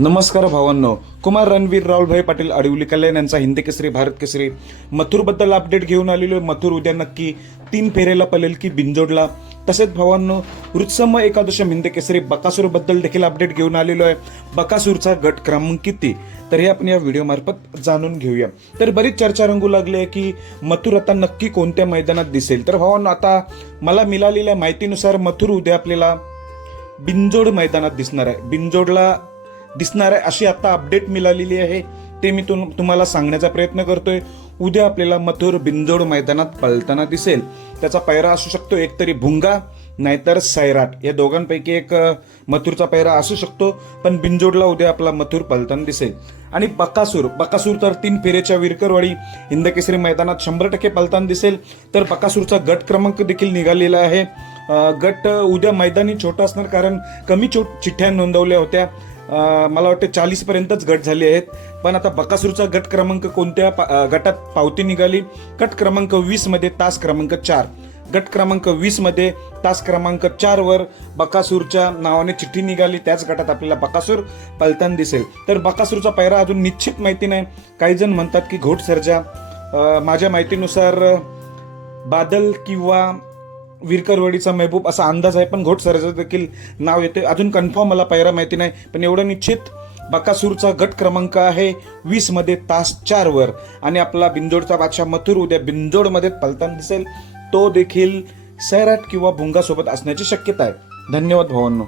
नमस्कार भावांनो. कुमार रणवीर राहुलभाई पाटील अडवली कल्याण यांचा हिंदी केसरी भारत केसरी. मथुरबद्दल अपडेट घेऊन आलेलो आहे. मथुर उद्या नक्की तीन फेरेला पलेल की बिंजोडला तसेच भावांनो रुत्सम एकादशम हिंदी केसरी बकासूरबद्दल देखील अपडेट घेऊन आलेलो आहे. बकासूरचा गट क्रमांक किती? तर हे आपण या व्हिडिओमार्फत जाणून घेऊया. तर बरीच चर्चा रंगू लागली आहे की मथुर आता नक्की कोणत्या मैदानात दिसेल? तर भावांनो आता मला मिळालेल्या माहितीनुसार मथुर उद्या आपल्याला बिंजोड मैदानात दिसणार आहे. बिंजोडला दिसणार आहे अशी आता अपडेट मिळालेली आहे. ते मी तुम तुम्हाला सांगण्याचा प्रयत्न करतोय. उद्या आपल्याला मथुर बिंजोड मैदानात पळताना दिसेल. त्याचा पैरा असू शकतो एक तरी भुंगा नाहीतर सैराट. या दोघांपैकी एक मथुरचा पैरा असू शकतो पण बिंजोडला उद्या आपला मथुर पळताना दिसेल. आणि बकासूर बकासूर तर तीन फेरेच्या विरकरवाडी हिंदकेसरी मैदानात शंभर टक्के पलतान दिसेल. तर बकासूरचा गट क्रमांक देखील निघालेला आहे. गट उद्या मैदानी छोटा असणार कारण कमी चो चिठ्ठ्या नोंदवल्या होत्या. मला वाटतं चाळीस पर्यंतच गट झाले आहेत. पण आता बकासूरचा गट क्रमांक कोणत्या पा- गटात पावती निघाली? गट क्रमांक वीसमध्ये तास क्रमांक चार. गट क्रमांक वीसमध्ये तास क्रमांक चार वर बकासूरच्या नावाने चिठ्ठी निघाली. त्याच गटात आपल्याला बकासूर पलताना दिसेल. तर बकासूरचा पैरा अजून निश्चित माहिती नाही. काही जण म्हणतात की घोट सर्जा माझ्या माहितीनुसार बादल किंवा विरकरवाडीचा महबूब असा अंदाज आहे पण घोट सरचं देखील नाव येते. अजून कन्फर्म मला पैरा माहिती नाही पण एवढं निश्चित बकासूरचा गट क्रमांक आहे वीसमध्ये तास चारवर आणि आपला बिंदोडचा बादशाह मथुर उद्या बिंदोडमध्ये पलताना दिसेल. तो देखील सैराट किंवा भुंगासोबत असण्याची शक्यता आहे. धन्यवाद भावांनो.